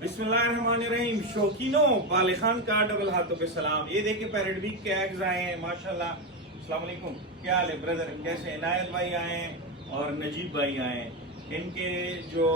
बिस्मिल्लाहिर्रहमानिर्रहीम। शौकीनों, बालिखान का डबल हाथों पे सलाम। ये देखिए पैरेडवीक के एग्स आए हैं माशाल्लाह। अस्सलाम वालेकुम, क्या हाल है ब्रदर? कैसे? इनायत भाई आए हैं और नजीब भाई आए हैं। इनके जो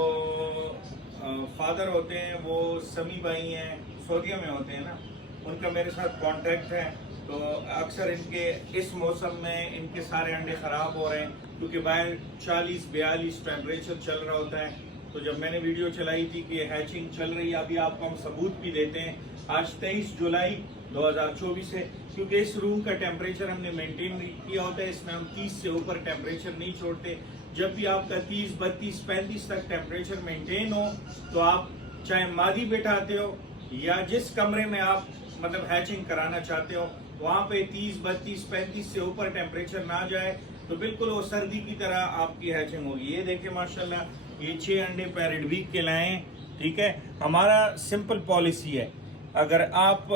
फादर होते हैं वो समी भाई हैं, सऊदीया में होते हैं ना, उनका मेरे साथ कांटेक्ट है। तो अक्सर इनके इस मौसम में इनके सारे अंडे ख़राब हो रहे हैं क्योंकि बाहर 40-42 टेम्परेचर चल रहा होता है। तो जब मैंने वीडियो चलाई थी कि हैचिंग चल रही है, अभी आपको हम सबूत भी देते हैं। आज 23 जुलाई 2024 है, क्योंकि इस रूम का टेम्परेचर हमने मेंटेन किया होता है। इसमें हम 30 से ऊपर टेम्परेचर नहीं छोड़ते। जब भी आपका 30, 32, 35 तक टेम्परेचर मेंटेन हो तो आप चाहे मादी बिठाते हो या जिस कमरे में आप मतलब हैचिंग कराना चाहते हो वहां पे 30, 32, 35 से ऊपर टेम्परेचर ना जाए तो बिल्कुल वो सर्दी की तरह आपकी हैचिंग होगी। ये देखिए माशाल्लाह, ये 6 अंडे पैरेडवीक के लाए हैं। ठीक है, हमारा सिंपल पॉलिसी है, अगर आप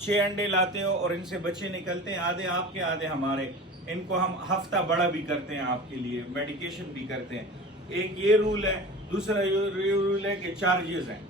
6 अंडे लाते हो और इनसे बच्चे निकलते हैं, आधे आपके आधे हमारे, इनको हम हफ्ता बड़ा भी करते हैं, आपके लिए मेडिकेशन भी करते हैं। एक ये रूल है। दूसरा ये रूल है कि चार्जेस हैं।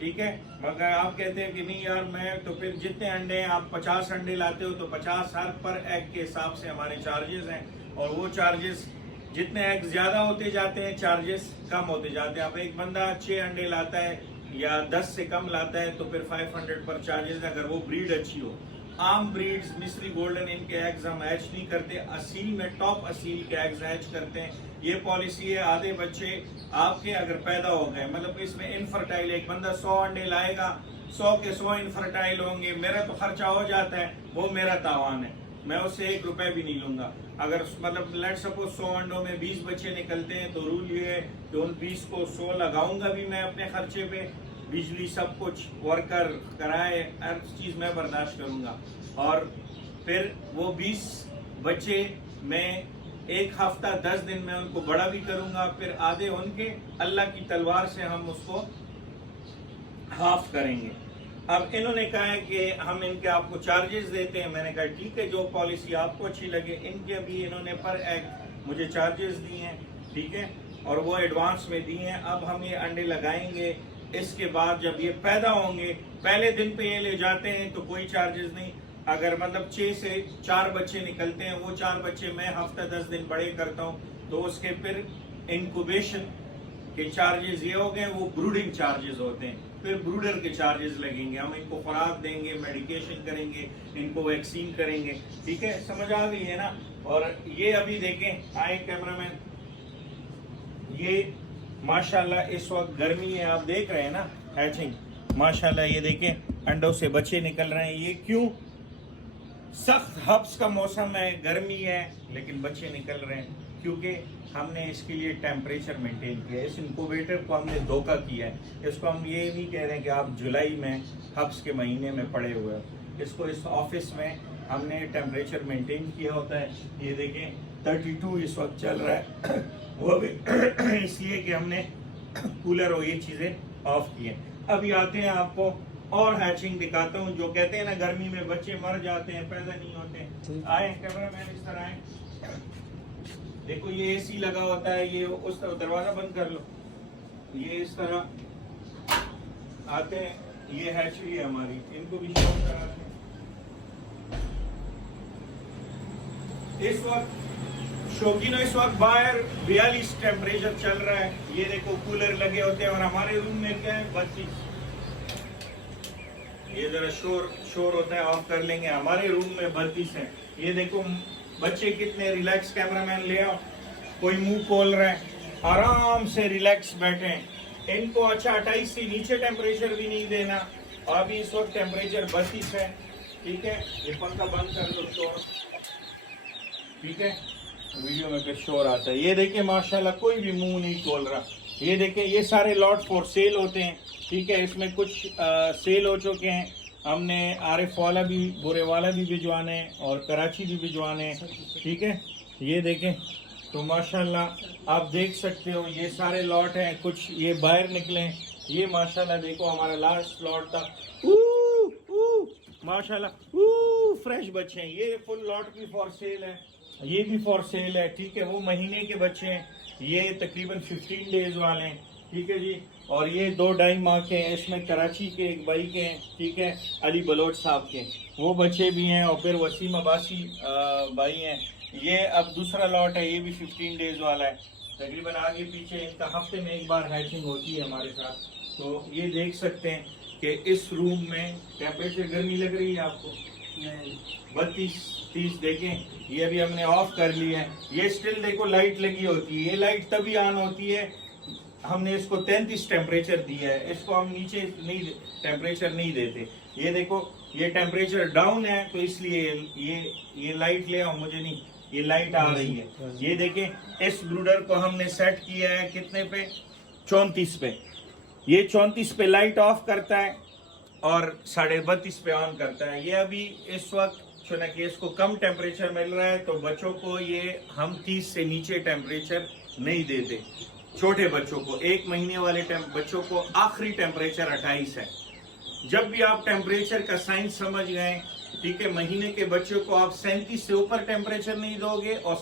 ठीक है, मगर आप कहते हैं कि नहीं यार मैं तो फिर जितने अंडे हैं, आप 50 अंडे लाते हो तो 50 हर पर एग के हिसाब से हमारे चार्जेस हैं। और वो चार्जेस जितने एग ज्यादा होते जाते हैं चार्जेस कम होते जाते हैं। अब एक बंदा 6 अंडे लाता है या 10 से कम लाता है तो फिर 500 पर चार्जेस, अगर वो ब्रीड अच्छी हो। आम ब्रीड्स, मिस्री गोल्डन, इनके एग्स हम हैच नहीं करते। असील में टॉप असील के एग्स हैच करते हैं। ये पॉलिसी है। आधे बच्चे आपके अगर पैदा हो गए, मतलब इसमें इनफर्टाइल, एक बंदा 100 अंडे लाएगा, 100 के 100 इनफर्टाइल होंगे, मेरा तो खर्चा हो जाता है, वो मेरा तावान है, मैं उससे 1 रुपए भी नहीं लूंगा। अगर मतलब लेट सपोज 100 अंडों में 20 बच्चे निकलते हैं तो रूल ये है कि उन 20 को 100 लगाऊंगा भी मैं अपने खर्चे पे, बिजली सब कुछ, वर्कर, किराए, हर चीज मैं बर्दाश्त करूंगा। और फिर वो 20 बच्चे मैं एक हफ्ता 10 दिन में उनको बड़ा भी करूंगा, फिर आधे उनके, अल्लाह की तलवार से हम उसको हाफ करेंगे। अब इन्होंने कहा है कि हम इनके आपको चार्जेस देते हैं। मैंने कहा ठीक है, जो पॉलिसी आपको अच्छी लगे। इनके अभी इन्होंने पर एग मुझे चार्जेस दिए हैं, ठीक है, और वो एडवांस में दिए हैं। अब हम ये अंडे लगाएंगे, इसके बाद जब ये पैदा होंगे, पहले दिन पे ये ले जाते हैं तो कोई चार्जेस नहीं। अगर मतलब 6 से 4 बच्चे निकलते हैं, वो 4 बच्चे मैं हफ्ता 10 दिन बड़े करता हूँ, तो उसके फिर इंक्यूबेशन के चार्जेस ये हो गए, वो ब्रूडिंग चार्जेस होते हैं। फिर ब्रूडर के चार्जेस लगेंगे, हम इनको खुराक देंगे, मेडिकेशन करेंगे, इनको वैक्सीन करेंगे। ठीक है, समझ आ गई है ना? और ये अभी देखें, आए कैमरामैन, ये माशाल्लाह इस वक्त गर्मी है, आप देख रहे हैं ना हैचिंग, माशाल्लाह ये देखें अंडों से बच्चे निकल रहे हैं। ये क्यों? सख्त हब्स का मौसम है, गर्मी है, लेकिन बच्चे निकल रहे हैं क्योंकि हमने इसके लिए टेम्परेचर मेंटेन किया है। इस इंक्यूबेटर को हमने धोखा किया है। इसको हम ये नहीं कह रहे हैं कि आप जुलाई में हब्स के महीने में पड़े हुए हो। इसको इस ऑफिस में हमने टेम्परेचर मेंटेन किया होता है। ये देखें 32 इस वक्त चल रहा है वो भी इसलिए कि हमने कूलर और ये चीजें ऑफ की हैं। अभी आते हैं आपको और हैचिंग दिखाता हूँ। जो कहते हैं ना गर्मी में बच्चे मर जाते हैं, पैदा नहीं होते, आए कैमरामैन इस तरह आए, देखो ये एसी लगा होता है, ये उस तरह दरवाजा बंद कर लो, ये इस तरह आते हैं। ये हैचरी है हमारी, इनको भी शो कराते हैं। इस वक्त शौकीनों, इस वक्त बाहर 42 टेम्परेचर चल रहा है। ये देखो कूलर लगे होते हैं और हमारे रूम में क्या है 32। ये जरा शोर होता है, ऑफ कर लेंगे। हमारे रूम में 32 है। ये देखो बच्चे कितने रिलैक्स, कैमरामैन ले आओ, कोई मुंह खोल रहा है, आराम से रिलैक्स बैठे हैं। इनको अच्छा 28 से नीचे टेम्परेचर भी नहीं देना। अभी इस वक्त टेम्परेचर 32 है। ठीक है, ये पंखा बंद कर दो तो, ठीक है, वीडियो में फिर शोर आता है। ये देखिए माशाल्लाह कोई भी मुंह नहीं खोल रहा। ये देखिए ये सारे लॉट फॉर सेल होते हैं। ठीक है, इसमें कुछ सेल हो चुके हैं। हमने आरिफ वाला भी, बुरे वाला भी भिजवाने हैं और कराची भी भिजवाने हैं। ठीक है, ये देखें तो माशाल्लाह आप देख सकते हो ये सारे लॉट हैं। कुछ ये बाहर निकले हैं, ये माशाल्लाह देखो हमारा लास्ट लॉट था। माशाल्लाह फ्रेश बच्चे हैं। ये फुल लॉट भी फॉर सेल है, ये भी फॉर सेल है। ठीक है, वो महीने के बच्चे हैं, ये तकरीबन 15 डेज वाले हैं। ठीक है जी, और ये 2 ढाई माह के हैं, इसमें कराची के एक भाई के हैं, ठीक है, अली बलोच साहब के, वो बच्चे भी हैं, और फिर वसीम अब्बासी भाई हैं। ये अब दूसरा लॉट है, ये भी 15 डेज वाला है, तकरीबन आगे पीछे इनका हफ्ते में एक बार हैचिंग होती है हमारे साथ। तो ये देख सकते हैं कि इस रूम में टेम्परेचर गर्मी लग रही है आपको? 32-30 देखें, ये अभी हमने ऑफ कर लिया है। ये स्टिल देखो लाइट लगी होती है, ये लाइट तभी ऑन होती है, हमने इसको 33 टेम्परेचर दिया है, इसको हम नीचे नहीं टेम्परेचर नहीं देते। ये देखो ये टेम्परेचर डाउन है, तो इसलिए ये लाइट ले आओ, मुझे नहीं, ये लाइट आ रही है। ये देखें इस ब्रूडर को हमने सेट किया है कितने पे? 34 पे। ये 34 पे लाइट ऑफ करता है और 32.5 पे ऑन करता है। ये अभी इस वक्त चूंकि इसको कम टेम्परेचर मिल रहा है, तो बच्चों को ये हम 30 से नीचे टेम्परेचर नहीं देते। छोटे बच्चों को, 1 महीने वाले बच्चों को आखिरी टेम्परेचर 28 है। जब भी आप टेम्परेचर का साइंस समझ गए, ठीक है, महीने के बच्चों को आप 37 से ऊपर टेम्परेचर नहीं दोगे, और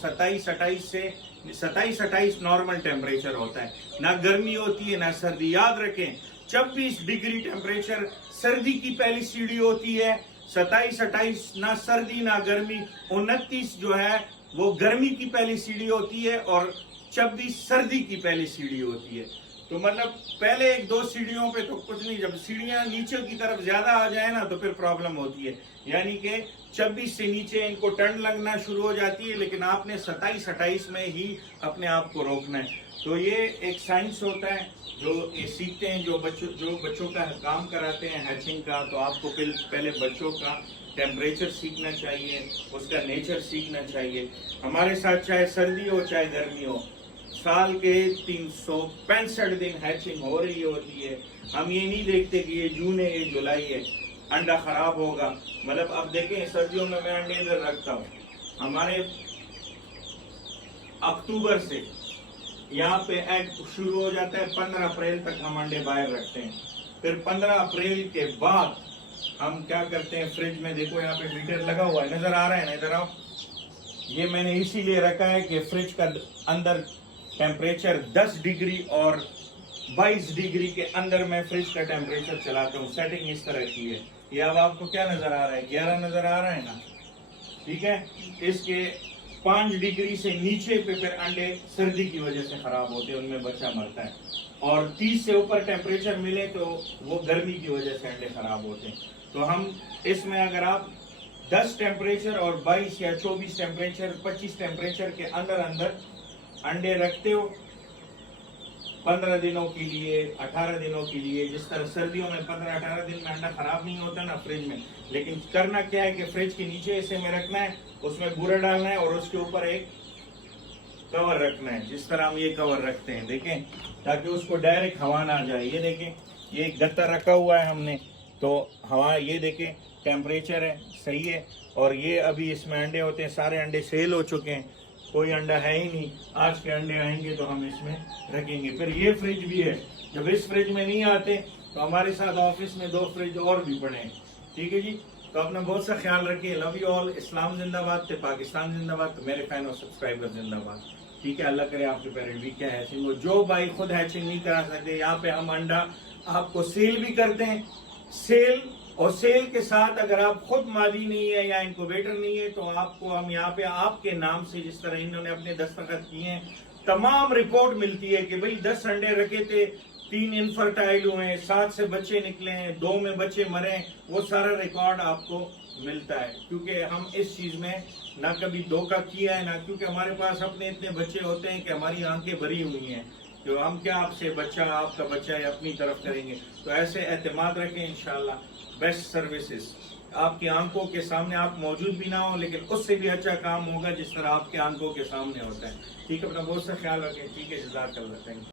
27-28 नॉर्मल टेम्परेचर होता है, ना गर्मी होती है ना सर्दी। याद रखें 26 डिग्री टेम्परेचर सर्दी की पहली सीढ़ी होती है, 27-28 ना सर्दी ना गर्मी, 29 जो है वो गर्मी की पहली सीढ़ी होती है, और 26 सर्दी की पहली सीढ़ी होती है। तो मतलब पहले 1-2 सीढ़ियों पे तो कुछ नहीं, जब सीढ़ियां नीचे की तरफ ज्यादा आ जाए ना तो फिर प्रॉब्लम होती है। यानी कि 26 से नीचे इनको ठंड लगना शुरू हो जाती है, लेकिन आपने 27-28 में ही अपने आप को रोकना है। तो ये एक साइंस होता है जो ये सीखते हैं, जो बच्चों का काम कराते हैं हैचिंग का। तो आपको पहले बच्चों का टेम्परेचर सीखना चाहिए, उसका नेचर सीखना चाहिए। हमारे साथ चाहे सर्दी हो चाहे गर्मी हो, साल के 365 दिन हैचिंग हो रही होती है। हम ये नहीं देखते कि ये जून है ये जुलाई है, अंडा खराब होगा। मतलब अब देखें सर्दियों में मैं अंडे इधर रखता हूँ, हमारे अक्टूबर से यहाँ पे एग शुरू हो जाता है, 15 अप्रैल तक हम अंडे बाहर रखते हैं। फिर 15 अप्रैल के बाद हम क्या करते हैं, फ्रिज में देखो यहाँ पे मीटर लगा हुआ है, नजर आ रहा है ना, इधर आओ। ये मैंने इसीलिए रखा है कि फ्रिज का अंदर टेम्परेचर 10 डिग्री और 22 डिग्री के अंदर मैं फ्रिज का टेम्परेचर चलाता हूँ। सेटिंग इस तरह की है। ये अब आपको क्या नजर आ रहा है? 11 नजर आ रहा है ना, ठीक है। इसके 5 डिग्री से नीचे पे फिर अंडे सर्दी की वजह से खराब होते हैं, उनमें बच्चा मरता है। और 30 से ऊपर टेम्परेचर मिले तो वो गर्मी की वजह से अंडे खराब होते हैं। तो हम इसमें अगर आप 10 टेम्परेचर और 22 या 24 टेम्परेचर 25 टेम्परेचर के अंदर अंडे रखते हो 15 दिनों के लिए, 18 दिनों के लिए, जिस तरह सर्दियों में 15-18 दिन में अंडा खराब नहीं होता ना फ्रिज में। लेकिन करना क्या है कि फ्रिज के नीचे इसे में रखना है, उसमें बूरा डालना है और उसके ऊपर एक कवर रखना है, जिस तरह हम ये कवर रखते हैं, देखें, ताकि उसको डायरेक्ट हवा ना जाए। ये देखें, ये एक गत्ता रखा हुआ है हमने, तो हवा, ये देखें टेम्परेचर है, सही है। और ये अभी इसमें अंडे होते हैं, सारे अंडे सेल हो चुके हैं, कोई अंडा है ही नहीं। आज के अंडे आएंगे तो हम इसमें रखेंगे। फिर ये फ्रिज भी है, जब इस फ्रिज में नहीं आते तो हमारे साथ ऑफिस में 2 फ्रिज और भी पड़े हैं, ठीक है जी। तो अपना बहुत सा ख्याल रखिए। Love you all. इस्लाम जिंदाबाद, तो पाकिस्तान जिंदाबाद, तो मेरे फैन और सब्सक्राइबर जिंदाबाद, ठीक है। अल्लाह करे आपके पेरेंट भी क्या हैचिंग हो। जो भाई खुद हैचिंग नहीं करा सकते, यहाँ पे हम अंडा आपको सेल भी करते हैं। सेल के साथ अगर आप खुद मादी नहीं है या इनक्यूबेटर नहीं है, तो आपको हम यहाँ पे आपके नाम से, जिस तरह इन्होंने अपने दस्तखत किए हैं, तमाम रिपोर्ट मिलती है कि भाई 10 अंडे रखे थे, 3 इनफर्टाइल हुए, 7 से बच्चे निकले हैं, 2 में बच्चे मरे, वो सारा रिकॉर्ड आपको मिलता है। क्योंकि हम इस चीज में ना कभी धोखा किया है ना, क्योंकि हमारे पास अपने इतने बच्चे होते हैं कि हमारी आंखें भरी हुई हैं, तो हम क्या आपसे बच्चा, आपका बच्चा है अपनी तरफ करेंगे। तो ऐसे एतमाद रखें, इंशाल्लाह बेस्ट सर्विसेज आपकी आंखों के सामने, आप मौजूद भी ना हो लेकिन उससे भी अच्छा काम होगा जिस तरह आपके आंखों के सामने होता है, ठीक है। अपना बहुत सा ख्याल रखें, ठीक है। जज़ाकल्लाह, थैंक यू।